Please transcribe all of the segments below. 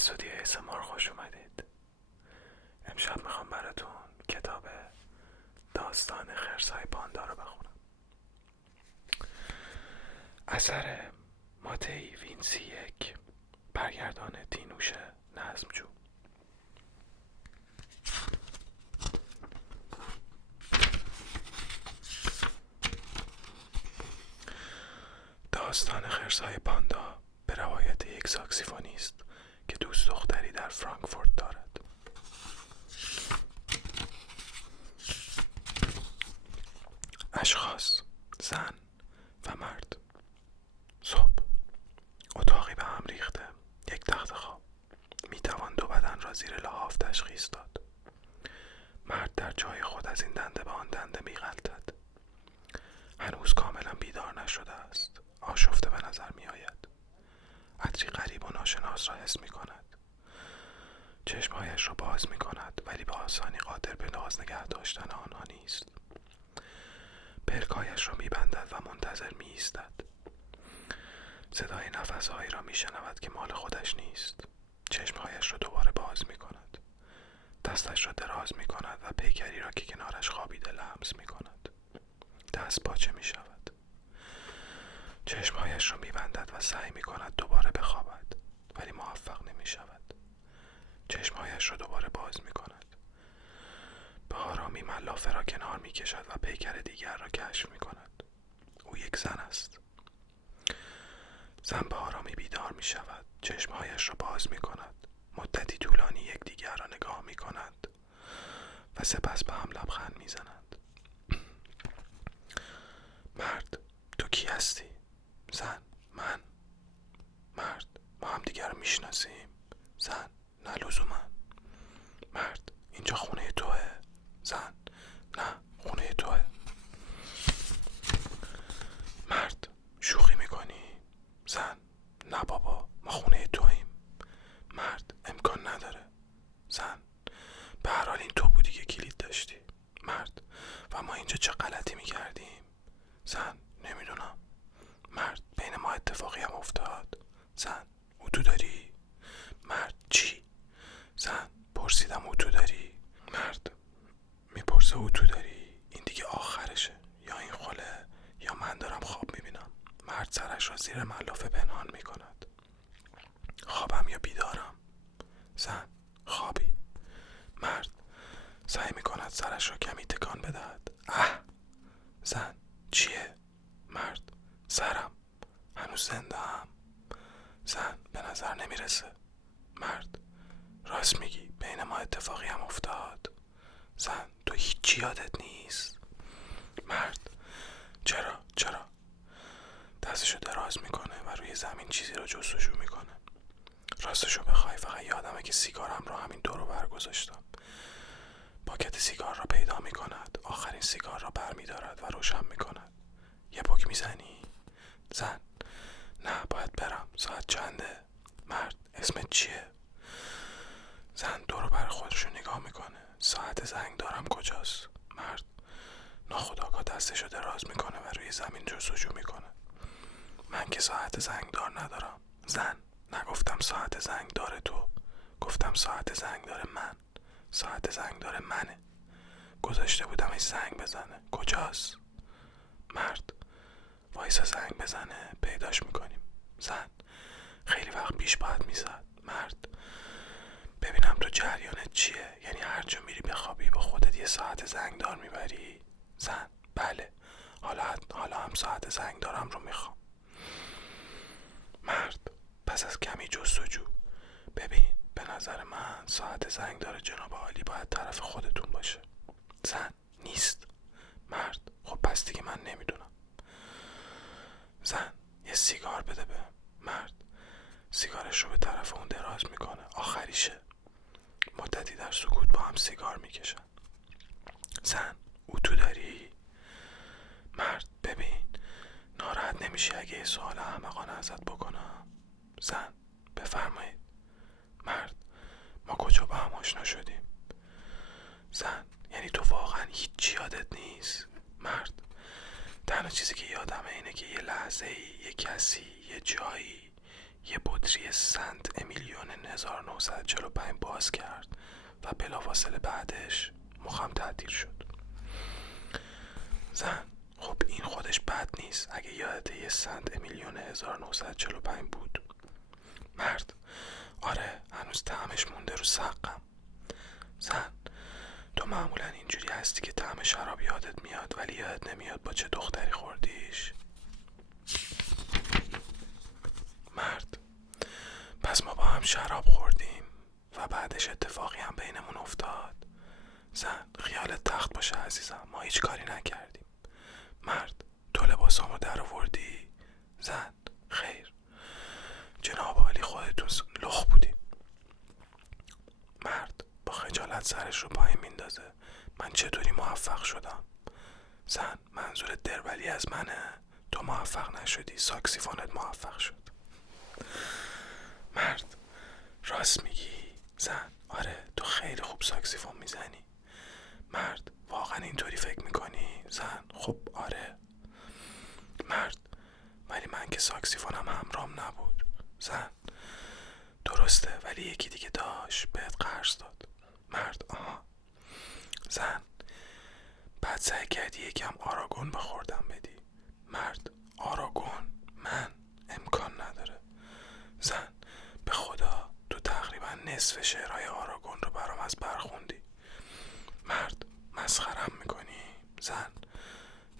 استودیو ASMR خوش اومدید. امشب میخوام براتون کتاب داستان خرس‌های پاندا رو بخونم. اثر ماتئی وینسی یک، برگردان دینوش نظمجو. داستان خرس‌های پاندا به روایت یک ساکسیفونیست که دوست دختری در فرانکفورت دارد. اشخاص، زن و مرد. صبح، اتاقی به هم ریخته، یک تخت خواب. میتوان دو بدن را زیر لحاف تشخیص داد. مرد در جای خود از این دنده به آن دنده میغلطد. هنوز کاملا بیدار نشده است. آشفته به نظر میآید. عطری غریب و ناشناس را حس میکند. چشمهایش را باز میکند ولی به آسانی قادر به باز نگه داشتن آنها نیست. پلکایش را میبندد و منتظر میایستد. صدای نفسهایی را میشنود که مال خودش نیست. چشمهایش را دوباره باز میکند. دستش را دراز میکند و پیکری را که کنارش خوابیده لمس میکند. دست پاچه میشود. چشمهایش را میبندد و سعی میکند دوباره بخوابد ولی موفق نمیشود. چشمهایش را دوباره باز میکند. به آرامی ملافه را کنار میکشد و پیکر دیگر را کشف میکند. او یک زن است. زن به آرامی بیدار میشود. چشمهایش را باز میکند. مدتی طولانی یکدیگر را نگاه میکنند و سپس به هم لبخند میزنند. مرد: تو کی هستی؟ زن: من. مرد: ما هم دیگر رو میشناسیم؟ زن: نه لزوما. مرد: اینجا خونه توه؟ زن: نه خونه توه. مرد: شوخی میکنی؟ زن: نه بابا ما خونه توییم. مرد: امکان نداره. زن: به هر حال این تو بودی که کلید داشتی. مرد: و ما اینجا چه غلطی میکردیم؟ زن: نمیدونم. مرد: بین ما اتفاقی هم افتاد؟ زن: اتو داری؟ مرد: چی؟ زن: پرسیدم اتو داری؟ مرد میپرسه اتو داری؟ این دیگه آخرشه. یا این خله یا من دارم خواب میبینم. مرد سرش را زیر ملافه پنهان میکند. خوابم یا بیدارم؟ زن: خوابی. مرد سعی میکند سرش را کمی تکان بدهد. زن: چیه؟ مرد: سرم. هنوز زنده هم؟ زن: به نظر نمیرسه. مرد: راست میگی بین ما اتفاقی هم افتاد؟ زن: تو هیچی یادت نیست؟ مرد: چرا؟ دستشو دراز میکنه و روی زمین چیزی رو جستجو میکنه. راستشو بخوای فقط یادمه که سیگارم رو همین دور و بر گذاشتم. پاکت سیگار را پیدا میکند. آخرین سیگار را برمیدارد و روشن میکند. یه پک میزنی؟ زن: نه باید برم. ساعت چنده؟ مرد: اسمت چیه؟ زن دور و بر خودشو نگاه میکنه. ساعت زنگ دارم کجاست؟ مرد ناخودآگاه دستشو دراز میکنه و روی زمین جستجو میکنه. من که ساعت زنگ دار ندارم. زن: نگفتم ساعت زنگ داره تو، گفتم ساعت زنگ داره من. ساعت زنگ داره منه. گذاشته بودمش زنگ بزنه. کجاست؟ مرد: وایسا زنگ بزنه پیداش میکنیم. زن: خیلی وقت پیش باید میزد. مرد: ببینم تو جریانت چیه؟ یعنی هر جا میری بخوابی با خودت یه ساعت زنگدار میبری؟ زن: بله. حالا هم ساعت زنگدارم رو میخوام. مرد: پس از کمی جستجو ببین به نظر من ساعت زنگدار جناب عالی باید طرف خودتون باشه. زن: نیست. مرد: خب پس دیگه من نمیدونم. زن: یه سیگار بده به. مرد سیگارش رو به طرف اون دراز میکنه. آخریشه. مدتی در سکوت با هم سیگار میکشن. زن: اتو داری؟ مرد: ببین ناراحت نمیشی اگه یه سوال احمقانه ازت بکنم؟ زن: بفرمایید. مرد: ما کجا با هم آشنا شدیم؟ زن: یعنی تو واقعا هیچی یادت نیست؟ مرد: تنها چیزی که یادمه اینه که یه لحظه یه کسی یه جایی یه بطری سنت امیلیون 1945 باز کرد و بلافاصله بعدش مخم تعطیل شد. زن: خب این خودش بد نیست اگه یادت یه سنت امیلیون 1945 بود. مرد: آره هنوز طعمش مونده رو سقم. زن: تو معمولا اینجوری هستی که طعم شراب یادت میاد ولی یادت نمیاد با چه دختری خوردیش. مرد: پس ما با هم شراب خوردیم و بعدش اتفاقی هم بینمون افتاد. زن: خیالت تخت باشه عزیزم، ما هیچ کاری نکردیم. مرد: تو لباسامو در آوردی؟ زن: خیر. جناب عالی خودتون لخ بودیم. مرد با خجالت سرش رو پایین میندازه: من چطوری موفق شدم؟ زن: منظور دربلی از منه؟ تو موفق نشدی، ساکسیفونت موفق شد. مرد: راست میگی؟ زن: آره تو خیلی خوب ساکسیفون میزنی. مرد: واقعا اینطوری فکر میکنی؟ زن: خب آره. مرد: ولی من که ساکسیفونم همرام نبود. زن: درسته ولی یکی دیگه داشت بهت قرض داد. مرد: آها. زن: بعد سعی کردی یکم آراگون بخوردم بدی. مرد: آراگون؟ من؟ امکان نداره. زن: به خدا تو تقریبا نصف شعرهای آراگون رو برام از برخوندی. مرد: مسخرم میکنی؟ زن: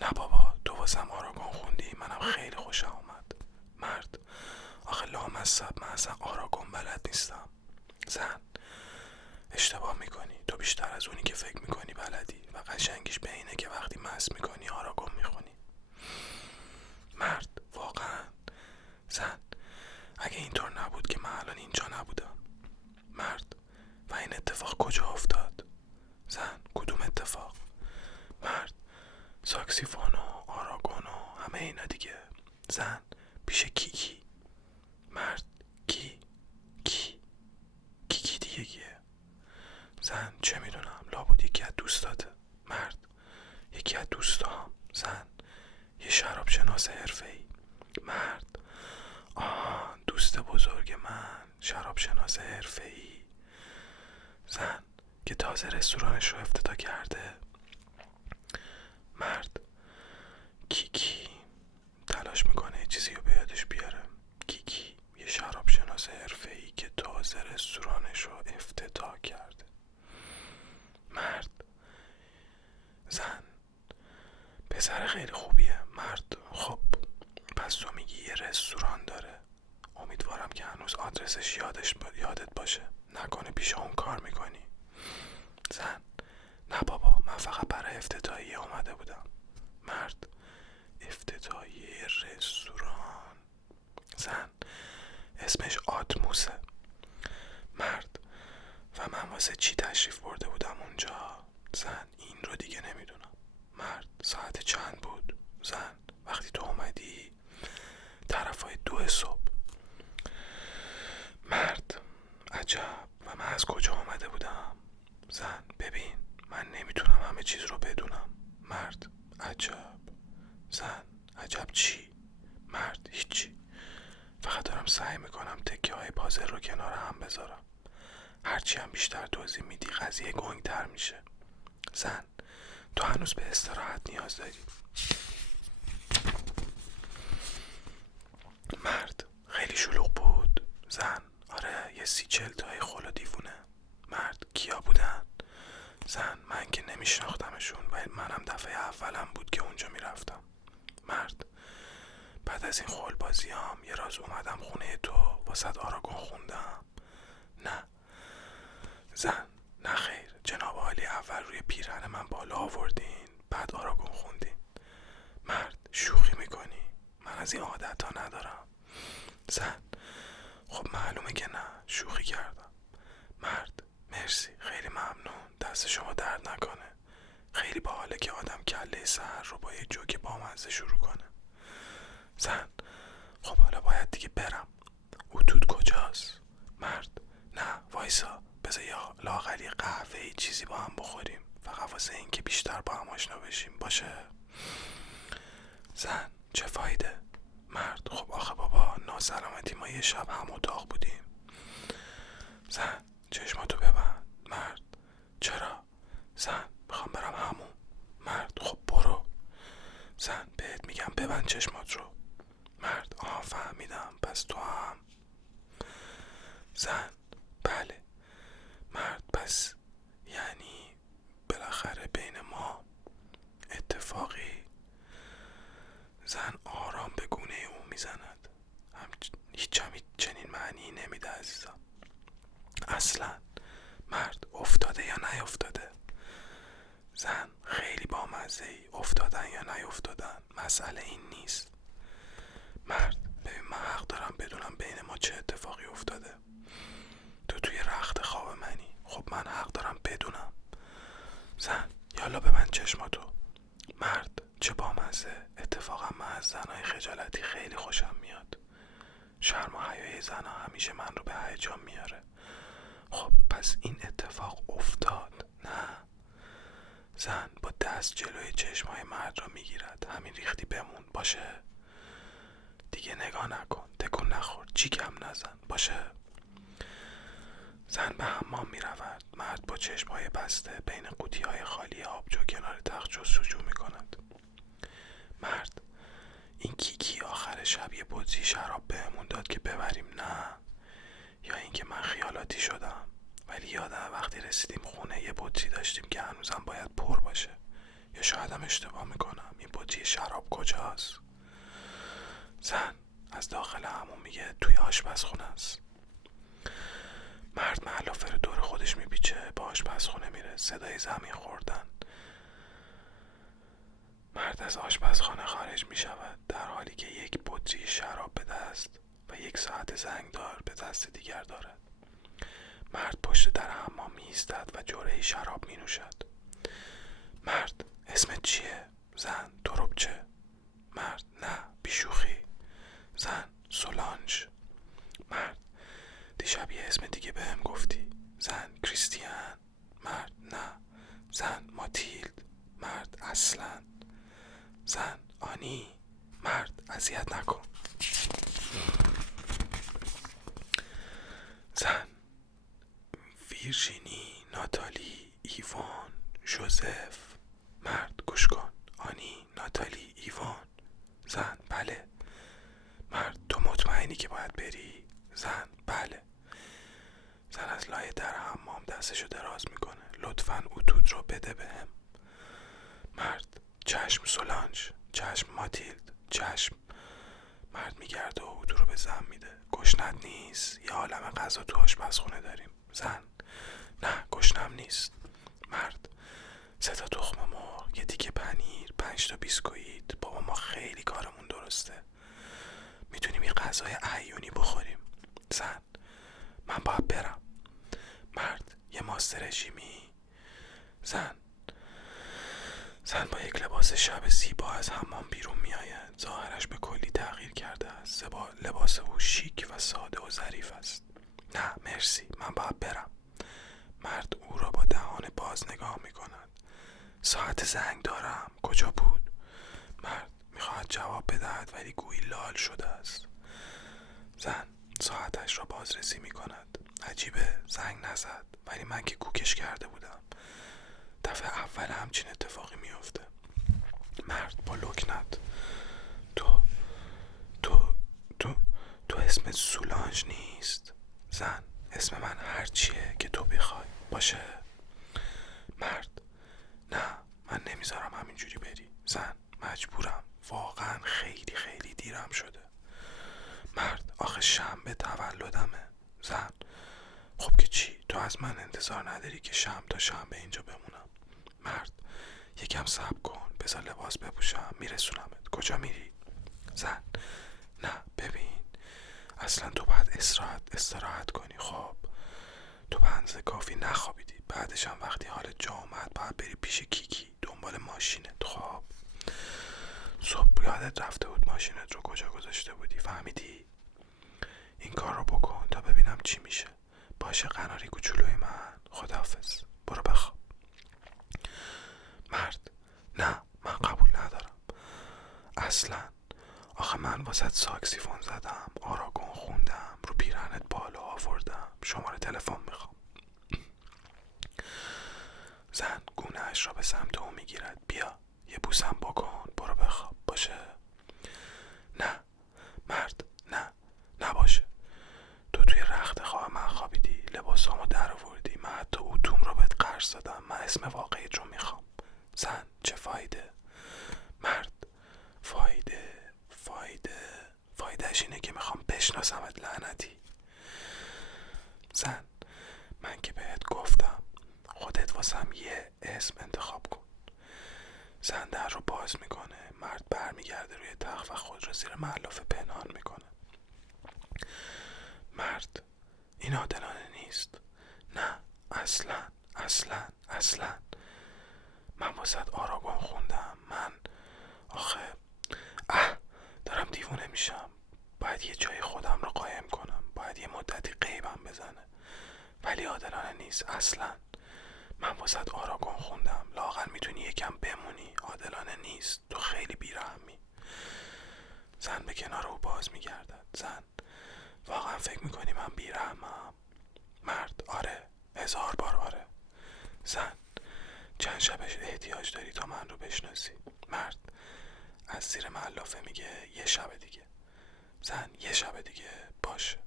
نه بابا تو واسم آراگون خوندی، منم خیلی خوشم اومد. مرد: آخه لامصب من اصلا آراگون بلد نیستم. زن: اشتباه میکنی، تو بیشتر از اونی که فکر میکنی بلدی و قشنگیش به اینه که وقتی مست میکنی آراگون میخونی. مرد: واقعا؟ زن: اگه اینطور نبود که من الان اینجا نبودم. مرد: و این اتفاق کجا افتاد؟ زن: کدوم اتفاق؟ مرد: ساکسیفون و آراگون و همه اینا دیگه. زن: پیش کی؟ مرد: کی دیگه کیه؟ زن: چه میدونم، لابد یکی از دوستاته. مرد: یکی از دوستام؟ زن: یه شرابشناس حرفه‌ای. مرد: دوست بزرگ من، شرابشناس حرفه‌ای. زن: که تازه رستورانش رو افتتاح کرده. مرد: کی تلاش میکنه چیزی رو به یادش بیاره. کی یه شرابشناس حرفه‌ای که تازه رستورانش رو افتتاح کرده. مرد: زن: پسر خیلی خوبیه. مرد: خب پس تو میگی یه رستوران داره، امیدوارم که هنوز آدرسش یادت باشه، نکنه پیش اون کار میکنی. زن: نه بابا من فقط برای افتتاحیه اومده بودم. مرد: افتتاحیه رستوران؟ زن: اسمش آتموسه. مرد: و من واسه چی تشریف برده بودم اونجا؟ زن: این رو دیگه نمیدونم. مرد: ساعت چند بود؟ زن: وقتی تو اومدی طرفای 2 صبح. مرد: عجب، و من از کجا اومده بودم؟ زن: ببین من نمیتونم همه چیز رو بدونم. مرد: عجب. زن: عجب چی؟ مرد: هیچی، فقط دارم سعی میکنم تکه های پازل رو کنار هم بذارم. هرچی هم بیشتر توضیح میدی قضیه گنگ‌تر میشه. زن: تو هنوز به استراحت نیاز داری. مرد: خیلی شلوغ بود. زن: آره یه 30-40 تای خلا دیوونه. مرد: کیا بودن؟ زن: من که نمیشناختمشون و منم دفعه اولم بود که اونجا میرفتم. مرد: بعد از این خول بازیام یه راز اومدم خونه تو واسه آراگون خوندم. نه. زن: نه خیر، جناب عالی اول روی پیرهن من بالا آوردین بعد آراگون خوندین. مرد: شوخی میکنی؟ من از این عادت ها ندارم. زن: خب معلومه که نه، شوخی کردم. مرد: مرسی، خیلی ممنون، دست شما درد نکنه. خیلی باحاله که آدم کله سحر رو با یه جوک بامزه شروع کنه. زن: خب حالا باید دیگه برم. اتود کجاست؟ مرد: نه وایسا، بذار یا لااقل یه قهوه‌ای چیزی با هم بخوریم، فقط واسه این که بیشتر با هم آشنا بشیم، باشه؟ زن: چه فایده؟ مرد: خب آخه بابا سلامتی ما یه شب هم اتاق بودیم. زن چشماتو ببند. مرد چرا؟ زن میخوام برم همون. مرد خب برو. زن بهت میگم ببند چشمات رو. مرد فهمیدم پس تو هم. زن بله. مرد پس یعنی بالاخره بین ما اتفاقی. زن آرام به گونه او میزند. هیچ چنین معنی نمیده عزیزم اصلا. مرد افتاده یا نیفتاده؟ زن خیلی بامزه ای. افتادن یا نیفتادن مسئله این نیست. مرد ببین من حق دارم بدونم بین ما چه اتفاقی افتاده. تو توی رخت خواب منی. خب من حق دارم بدونم. زن یالا ببند چشماتو. مرد چه بامزه. اتفاقا من از زنای خجالتی خیلی خوشم میاد. شرم و حیای زنها همیشه من رو به هیجان میاره. خب پس این اتفاق افتاد نه؟ زن با دست جلوی چشمای مرد را میگیرد. همین ریختی بمون باشه. دیگه نگاه نکن. تکون نخور. جیگم نزن باشه. زن به حمام میرود. مرد با چشمای بسته بین قوطی‌های خالی آبجو کنار تخت جستجو میکند. مرد این کیکی آخر شب یه بطری شراب بهمون داد که ببریم نه؟ یا اینکه من خیالاتی شدم؟ ولی یادم وقتی رسیدیم خونه یه بطری داشتیم که هنوزم باید پر باشه. یا شایدم اشتباه میکنم. این بطری شراب کجاست؟ زن از داخل همون میگه توی آشپزخونه است. مرد محلافه رو دور خودش میپیچه. به آشپزخونه میره. صدای زمین خوردن. مرد از آشپزخانه خارج میشود در حالی که یک بطری شراب به دست و یک ساعت زنگدار به دست دیگر دارد. مرد پشت در حمام میایستد و جرعه‌ای شراب مینوشد. مرد اسمت چیه؟ زن تربچه. مرد نه بیشوخی. زن سولانج. مرد دیشب یه اسم دیگه بهم گفتی. زن کریستیان. مرد نه. زن ماتیلد. مرد اصلا. زن آنی. مرد اذیت نکن. زن ویرژینی، ناتالی، ایوان، ژوزف. مرد گوش کن. آنی، ناتالی، ایوان. زن بله. مرد تو مطمئنی که باید بری؟ زن بله. زن از لای در حمام دستشو دراز میکنه. لطفاً اتود رو بده بهم. مرد چشم سولانج. چشم ماتیلد. چشم. مرد میگرده و اتو رو به زن میده. گشنت نیست؟ یه عالم غذا تو آشپزخونه داریم. زن نه گشنم نیست. مرد 3 تا تخم مرغ، یه تیکه پنیر، 5 تا بیسکویت. بابا ما خیلی کارمون درسته. میتونیم یه غذای عیونی بخوریم. زن من باید برم. مرد یه ماست رژیمی. زن با یک لباس شب زیبا از حمام بیرون میآید. ظاهرش به کلی تغییر کرده است. لباس او شیک و ساده و ظریف است. نه مرسی من باید برم. مرد او را با دهان باز نگاه میکند. ساعت زنگ دارم. کجا بود؟ مرد میخواهد جواب بدهد ولی گویی لال شده است. زن ساعتش را بازرسی میکند. عجیبه زنگ نزد ولی من که کوکش کرده بودم. دفعه اول همچین اتفاقی میفته. مرد با لکنت تو اسمت سولانج نیست؟ زن اسم من هر چیه که تو بخوای باشه. مرد نه من نمیذارم همینجوری بری. زن مجبورم. واقعا خیلی خیلی دیرم شده. مرد آخه شنبه تولدمه. زن خب که چی؟ تو از من انتظار نداری که شنبه تا شنبه اینجا بمونم؟ مرد یکم صبر کن. بذار لباس بپوشم میرسونمت. کجا میری؟ زن نه ببین اصلا تو باید استراحت کنی. خب تو به اندازه کافی نخوابیدی. بعدش هم وقتی حالت جا اومد باید بری پیش کیکی دنبال ماشینت. خب صبح یادت رفته بود ماشینت رو کجا گذاشته بودی؟ فهمیدی؟ این کار رو بکن تا ببینم چی میشه. باشه قناری کوچولوی من. خداحافظ. برو بخواب. مرد نه من قبول ندارم اصلا. آخه من واسط ساکسیفون زدم، آراگون خوندم، رو پیرهنت بالا آوردم، شماره تلفن میخوام. زن گونه‌اش را به سمت او میگیرد. بیا یه بوسم بکن، برو بخواب. باشه؟ نه مرد، نه نباشه. تو توی رخت خواب من خوابیدی، لباسامو در آوردی، من حتی اتوم رو بهت قرض دادم، من اسم واقعیت رو میخوام. زن چه فایده؟ مرد فایدهش اینه که میخوام بشناسمت لعنتی. زن من که بهت گفتم خودت واسم یه اسم انتخاب کن. زن در رو باز میکنه. مرد برمیگرده روی تخت و خود رو زیر ملافه پنهان میکنه. مرد این عادلانه نیست. نه اصلا من واسه آراگون خوندم. من آخه دارم دیوونه میشم. باید یه جای خودم رو قایم کنم، باید یه مدتی غیبم بزنه، ولی عادلانه نیست اصلا. من واسه آراگون خوندم، لااقل میتونی یکم بمونی. عادلانه نیست، تو خیلی بیرحمی. زن به کنار او باز میگردد. زن واقعا فکر میکنی من بیرحمم؟ مرد آره، 1000 بار آره. زن چند شبش احتیاج داری تا من رو بشناسی؟ مرد از زیر ملافه میگه یه شب دیگه. زن یه شب دیگه باشه.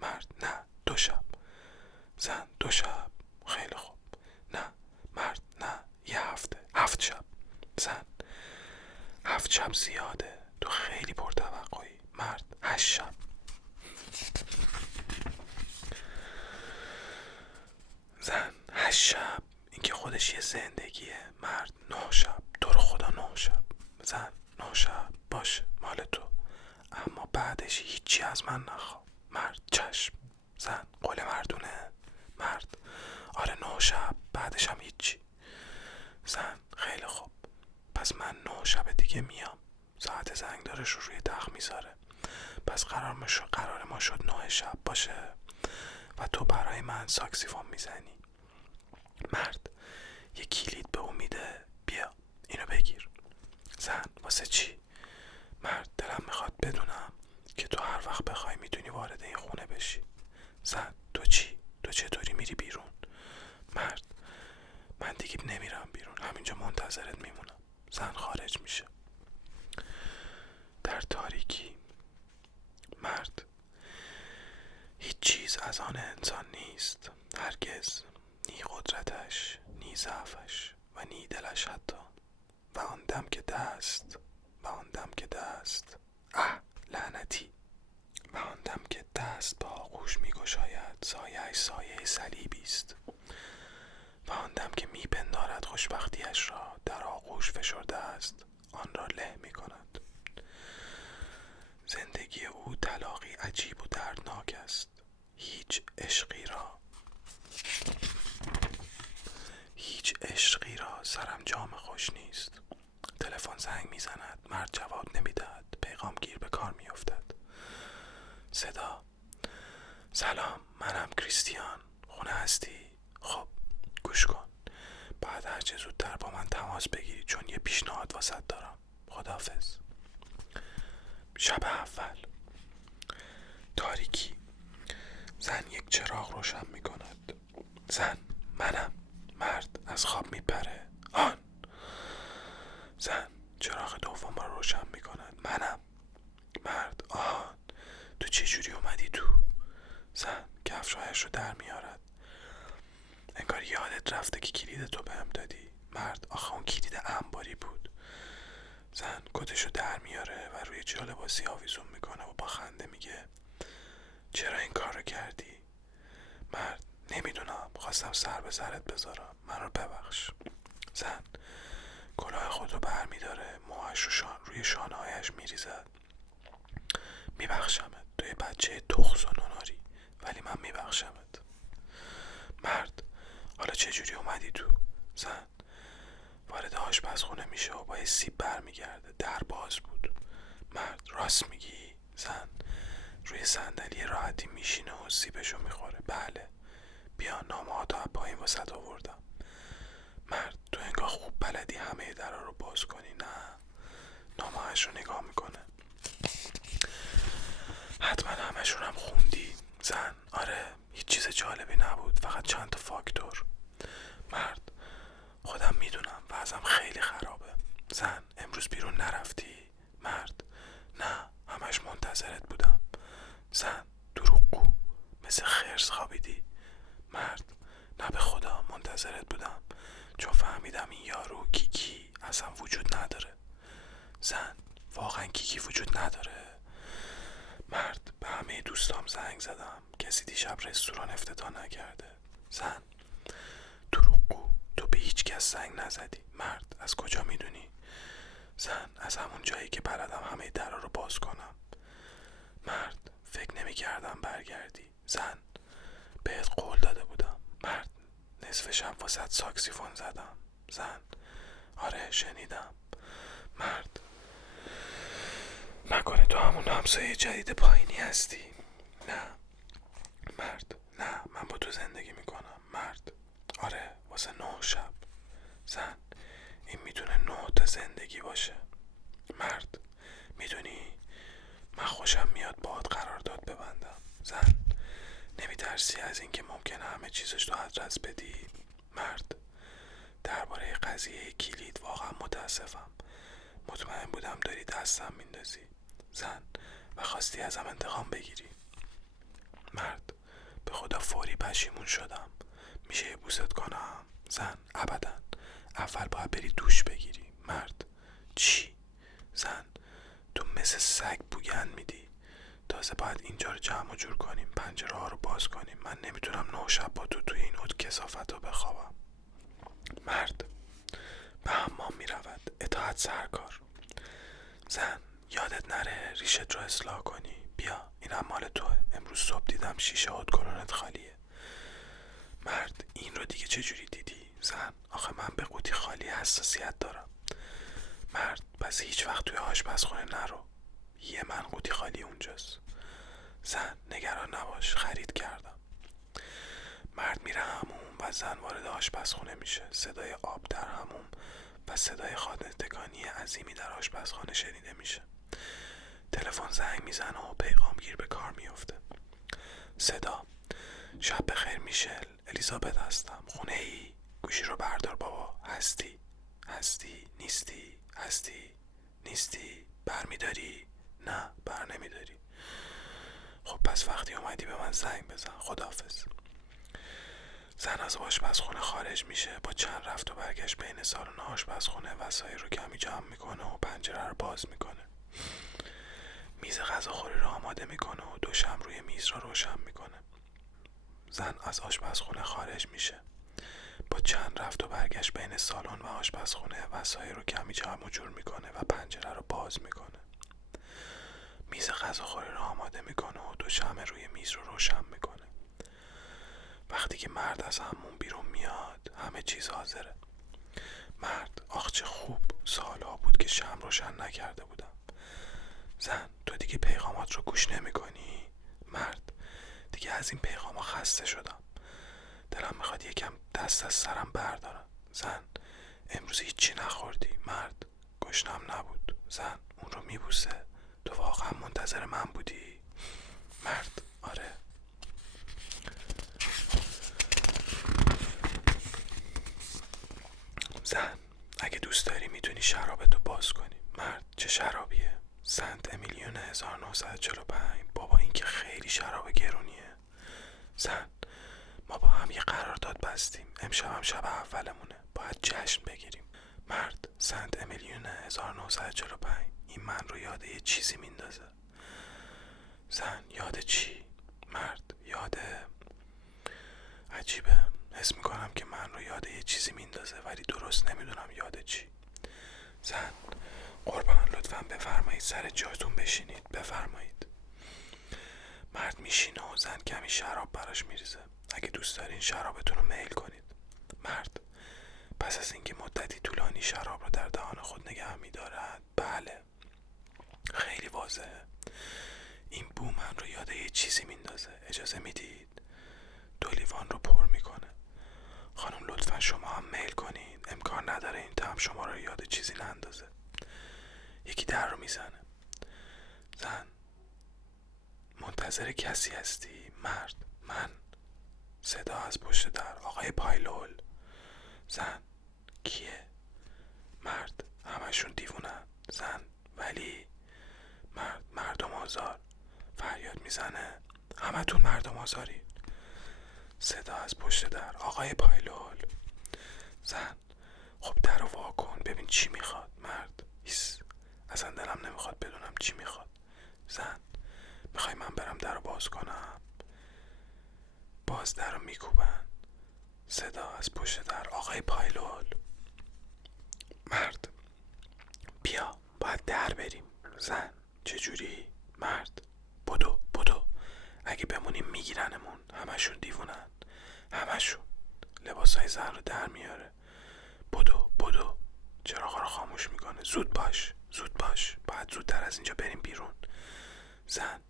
مرد نه 2 شب. زن 2 شب خیلی خوب. نه مرد نه یه هفته، 7 شب. زن 7 شب زیاده، تو خیلی پرتوقعی. مرد 8 شب. زن 8 شب، این که خودش یه زندگیه. مرد 9 شب، تو رو خدا 9 شب. زن 9 شب باشه مال تو، اما بعدش هیچی از من نخوا. مرد چشم. زن قول مردونه؟ مرد آره 9 شب، بعدش هم هیچی. زن خیلی خوب، پس من 9 شب دیگه میام. ساعت زنگ دارش رو روی تخت میذاره. پس قرار ما شد 9 شب باشه و تو برای من ساکسیفون میزنی. مرد یه کلید به او میده. بیا اینو بگیر. زن واسه چی؟ مرد دلم میخواد بدونم که تو هر وقت بخوای میتونی وارد این خونه بشی. زن تو چی؟ تو چطوری میری بیرون؟ مرد من دیگه نمیرم بیرون، همینجا منتظرت میمونم. زن خارج میشه. در تاریکی. مرد هیچ چیز از آن انسان نیست، هرگز، نی قدرتش، نی ضعفش و نی دلش حتی. و آن دم که دست لعنتی. و آن دم که دست به آغوش می گشاید، سایه سایه صلیبی است. و آن دم که می پندارد خوشبختیش را در آغوش فشرده است، آن را له می کند. زندگی او تلاقی عجیب و دردناک است. هیچ عشقی را سرانجام خوش نیست. تلفن زنگ میزند. مرد جواب نمیدهد. پیغام گیر به کار میافتد. صدا: سلام، منم کریستیان. خونه هستی؟ خب گوش کن، بعد هرچه زودتر با من تماس بگیری چون یه پیشنهاد واسط دارم. خداحافظ. شب اول. تاریکی. زن یک چراغ روشن میکند. زن منم. مرد از خواب میپره. آن. زن چراغ دوم رو روشن میکند. منم. مرد آهان، تو چه جوری اومدی تو؟ زن کفشایش رو در میارد. انگار یادت رفته که کلید تو بهم دادی. مرد آخه اون کلید انباری بود. زن کتشو در میاره و روی جالباسی آویزون میکنه و با خنده میگه چرا این کار رو کردی؟ مرد نمیدونم، خواستم سر به سرت بذارم، من رو ببخش. زن کلاه خود رو بر میداره، موهاش رو روی شانه‌هایش میریزد. میبخشمت، توی بچه تخس و نوناری، ولی من میبخشمت. مرد حالا چجوری اومدی تو؟ زن وارد آشپزخونه میشه و با یه سیب برمیگرده. در باز بود. مرد راست میگی؟ زن روی صندلی راحتی میشینه و سیبشو میخوره. بله، بیا نامه ها تا پایین واسط آوردم. مرد تو انگار خوب بلدی همه درها رو باز کنی. نه. نامه هاش رو نگاه میکنه. حتما همشون هم خوندی. زن: آره، هیچ چیز جالبی نبود، فقط چند تا فاکتور. مرد: خودم میدونم وضعم خیلی خرابه. زن: امروز بیرون نرفتی؟ مرد: نه، همش منتظرت بودم. زن: دروغگو، مثل خرس خوابیدی. مرد: نه به خدا منتظرت بودم، چون فهمیدم این یارو کیکی اصلا وجود نداره. زن: واقعا کیکی وجود نداره؟ مرد: به همه دوستام زنگ زدم، کسی دیشب رستوران افتتاح نکرده. زن: دروغگو، تو به هیچ کس زنگ نزدی. مرد: از کجا میدونی؟ زن: از همون جایی که بلدم همه درا رو باز کنم. مرد: فکر نمی کردم برگردی. زن: بهت قول داده بودم. مرد: نصف شب واسه ساکسیفون زدم. زن: آره شنیدم. مرد: نکنه تو همون همسایه جدید پایینی هستی؟ نه. مرد: نه، من با تو زندگی میکنم. مرد: آره، واسه 9 شب. زن: این میتونه 9 تا زندگی باشه. مرد: میدونی من خوشم میاد باهات قرارداد ببندم. زن: نمیترسی از اینکه ممکنه همه چیزش تو دست بدی؟ مرد: درباره قضیه کلید واقعا متاسفم، مطمئن بودم داری دستم میندازی. زن: و خواستی ازم انتقام بگیری؟ مرد: به خدا فوری پشیمون شدم، میشه یه بوست کنم؟ زن: ابدا، اول باید بری دوش بگیری. مرد: چی؟ زن: تو مثل سگ بوگن میدی، تازه باید اینجا رو جمع و جور کنیم، پنجره ها رو باز کنیم. من نمیتونم 9 شب با تو توی این اوضاع کثافت رو بخوابم. مرد: به حمام میرود، اطاعت سرکار. زن: یادت نره ریشت رو اصلاح کنی. بیا، اینم مال توه، امروز صبح دیدم شیشه اتکلونت خالیه. مرد: این رو دیگه چجوری دیدی؟ زن: آخه من به قوطی خالی حساسیت دارم. مرد: پس هیچ وقت توی آشپزخونه نرو، یه من قوطی خالی اونجاست. زن: نگران نباش، خرید کردم. مرد میره هموم و زن وارد آشپزخونه میشه. صدای آب در هموم و صدای خانه تکانی عظیمی در آشپزخانه شنیده میشه. تلفن زنگ میزنه و پیغامگیر به کار میفته. صدا: شب بخیر میشل، الیزابت هستم، خونه ای؟ گوشی رو بردار بابا. هستی؟ هستی؟ نیستی؟ هستی؟ نیستی؟ برمیداری؟ نه، بر نمیداری. خب پس وقتی اومدی به من زنگ بزن. خداحافظ. زن از آشپزخونه خارج میشه، با چند رفت و برگشت بین سالن آشپزخونه وسایل رو کمی جمع میکنه و پنجره رو باز میکنه. میز غذاخوری رو آماده میکنه و دو شمع روی میز رو روشن میکنه. زن از آشپزخونه خارج میشه، با چند رفت و برگشت بین سالن و آشپزخونه وسایل رو کمی جمع و جور میکنه و پنجره رو باز میکنه. میز غذاخوری رو آماده میکنه و دو شمع روی میز رو روشن میکنه. وقتی که مرد از حموم بیرون میاد همه چیز حاضره. مرد: آخ چه خوب، سالها بود که شمع روشن نکرده بودم. زن: تو دیگه پیغامات رو گوش نمی کنی؟ مرد: دیگه از این پیغاما خسته شدم، دلم میخواد یکم دست از سرم بردارم. زن: امروز هیچی نخوردی؟ مرد: گشنم نبود. زن: اون رو میبوسه. تو واقعا منتظر من بودی؟ مرد: آره. زن: اگه دوست داری میتونی شرابتو باز کنی. مرد: چه شرابیه؟ سنت امیلیون 1945. بابا این که خیلی شراب گرونیه. زن: ما با هم یه قرارداد بستیم، امشب هم شب اولمونه، باید جشن بگیریم. مرد: سنت امیلیون 1945. این من رو یاد یه چیزی میندازه. زن: یاد چی؟ مرد: یاد عجیبه، حس میکنم که من رو یاد یه چیزی میندازه ولی درست نمیدونم یاد چی. زن: قربان لطفاً بفرمایید سر جاتون بشینید، بفرمایید. مرد میشینه و زن کمی شراب براش میریزه. اگه دوست دارین شرابتون رو میل کنید. مرد: پس از اینکه مدتی طولانی شراب رو در دهان خود نگه میدارد، بله، خیلی واضحه. این بو من رو یاد یه چیزی میندازه. اجازه میدید؟ دو لیوان رو پر میکنه. خانم لطفا شما هم میل کنین، امکان نداره این طعم شما رو یاد چیزی نندازه. یکی در رو میزنه. منتظر کسی هستی؟ مرد: من. صدا از پشت در: آقای پایلول. زن: کیه؟ مرد: همشون دیوونن. زن: ولی. مرد: مردم آزار. فریاد میزنه: همتون مردم آزارین. صدا از پشت در: آقای پایلول. زن: خب در رو وا کن ببین چی میخواد. مرد: ایس، اصلا دلم نمیخواد بدونم چی میخواد. زن: میخوای من برم در رو باز کنم؟ باز در رو میکوبن. صدا از پشت در: آقای پایلول. مرد: بیا باید در بریم. زن: چجوری؟ مرد: بدو بدو، اگه بمونیم میگیرنمون، همشون دیوونن، همشون. لباسای زن رو در میاره: بدو بدو. چراغا رو خاموش میکنه: زود باش زود باش، باید زودتر از اینجا بریم بیرون. زن: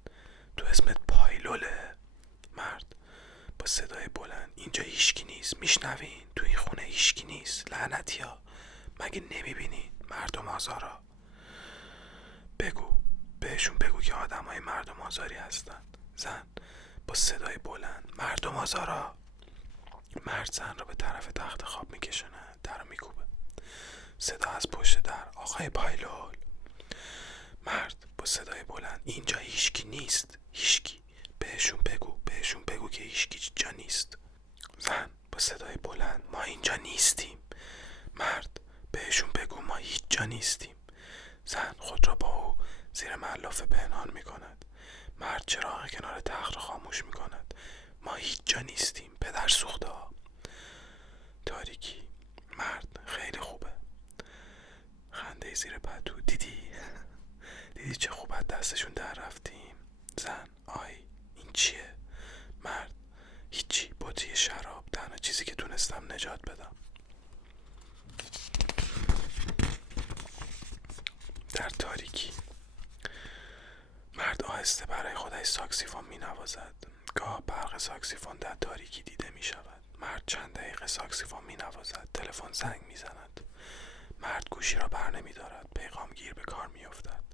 تو اسمت پایلوله؟ مرد با صدای بلند: اینجا هیچکی نیست، میشنوین؟ تو این خونه هیچکی نیست، لعنتیا، مگه نمیبینین مردم آزارا؟ بگو، بهشون بگو که آدمای مردم آزاری هستن. زن با صدای بلند: مردم آزارا. مرد زن رو به طرف تخت خواب میکشونه، در رو میکوبه. صدا از پشت در: آقای پایلول. مرد با صدای بلند: اینجا هیچکی نیست، هیچکی، بهشون بگو، بهشون بگو که هیچکی جا نیست. زن با صدای بلند: ما اینجا نیستیم. مرد: بهشون بگو ما هیچ جا نیستیم. زن خود را با او زیر ملافه پنهان میکند. مرد چراغ کنار تخت را خاموش میکند: ما هیچ جا نیستیم، پدر سوخته ها. تاریکی. مرد: خیلی خوبه. خنده زیر پتو: دیدی چه خوب از دستشون در رفتیم. زن: آی این چیه؟ مرد: هیچی، بطری شراب، تنها چیزی که تونستم نجات بدم. در تاریکی. مرد آهسته برای خودش ساکسیفون می نوازد. گاه برق ساکسیفون در تاریکی دیده می شود. مرد چند دقیقه ساکسیفون می نوازد. تلفن زنگ می زند. مرد گوشی را بر نمی دارد. پیغام گیر به کار می افتد.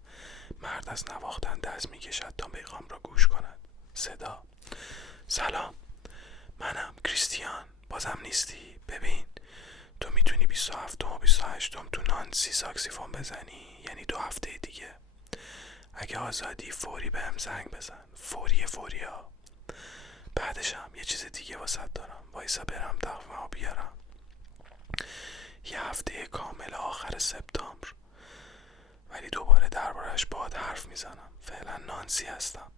مرد از نواختن دست می کشد تا پیغام را گوش کند. صدا: سلام، منم کریستیان، بازم نیستی؟ ببین تو میتونی 27 و 28 تو نانسی ساکسیفون بزنی، یعنی 2 هفته دیگه. اگه آزادی فوری بهم زنگ بزن، فوری ها. بعدش هم یه چیز دیگه واسط دارم، وایسا برم تقویم‌ها بیارم. یه هفته کامل آخر سپتامبر، ولی دوباره دربارش باهات حرف میزنم. فعلا نانسی هستم.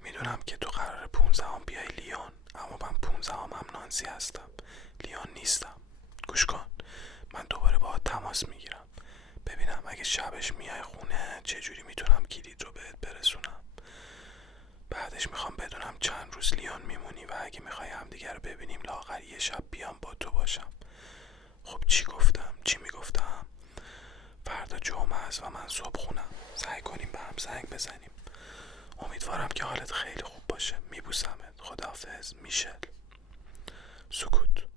میدونم که تو قراره 15 بیای لیون، اما من 15 هم نانسی هستم، لیون نیستم. گوش کن، من دوباره باهات تماس میگیرم، ببینم اگه شبش میای خونه چجوری میتونم کلید رو بهت برسونم. بعدش میخوام بدونم چند روز لیون میمونی و اگه میخوای همدیگه رو ببینیم لااقل یه شب بیام با تو باشم. خب چی گفتم؟ چی میگفتم؟ فردا جمعه است و من صبح خونم. سعی کنیم به هم زنگ بزنیم. امیدوارم که حالت خیلی خوب باشه. میبوسمت. خداحافظ. میشل. سکوت.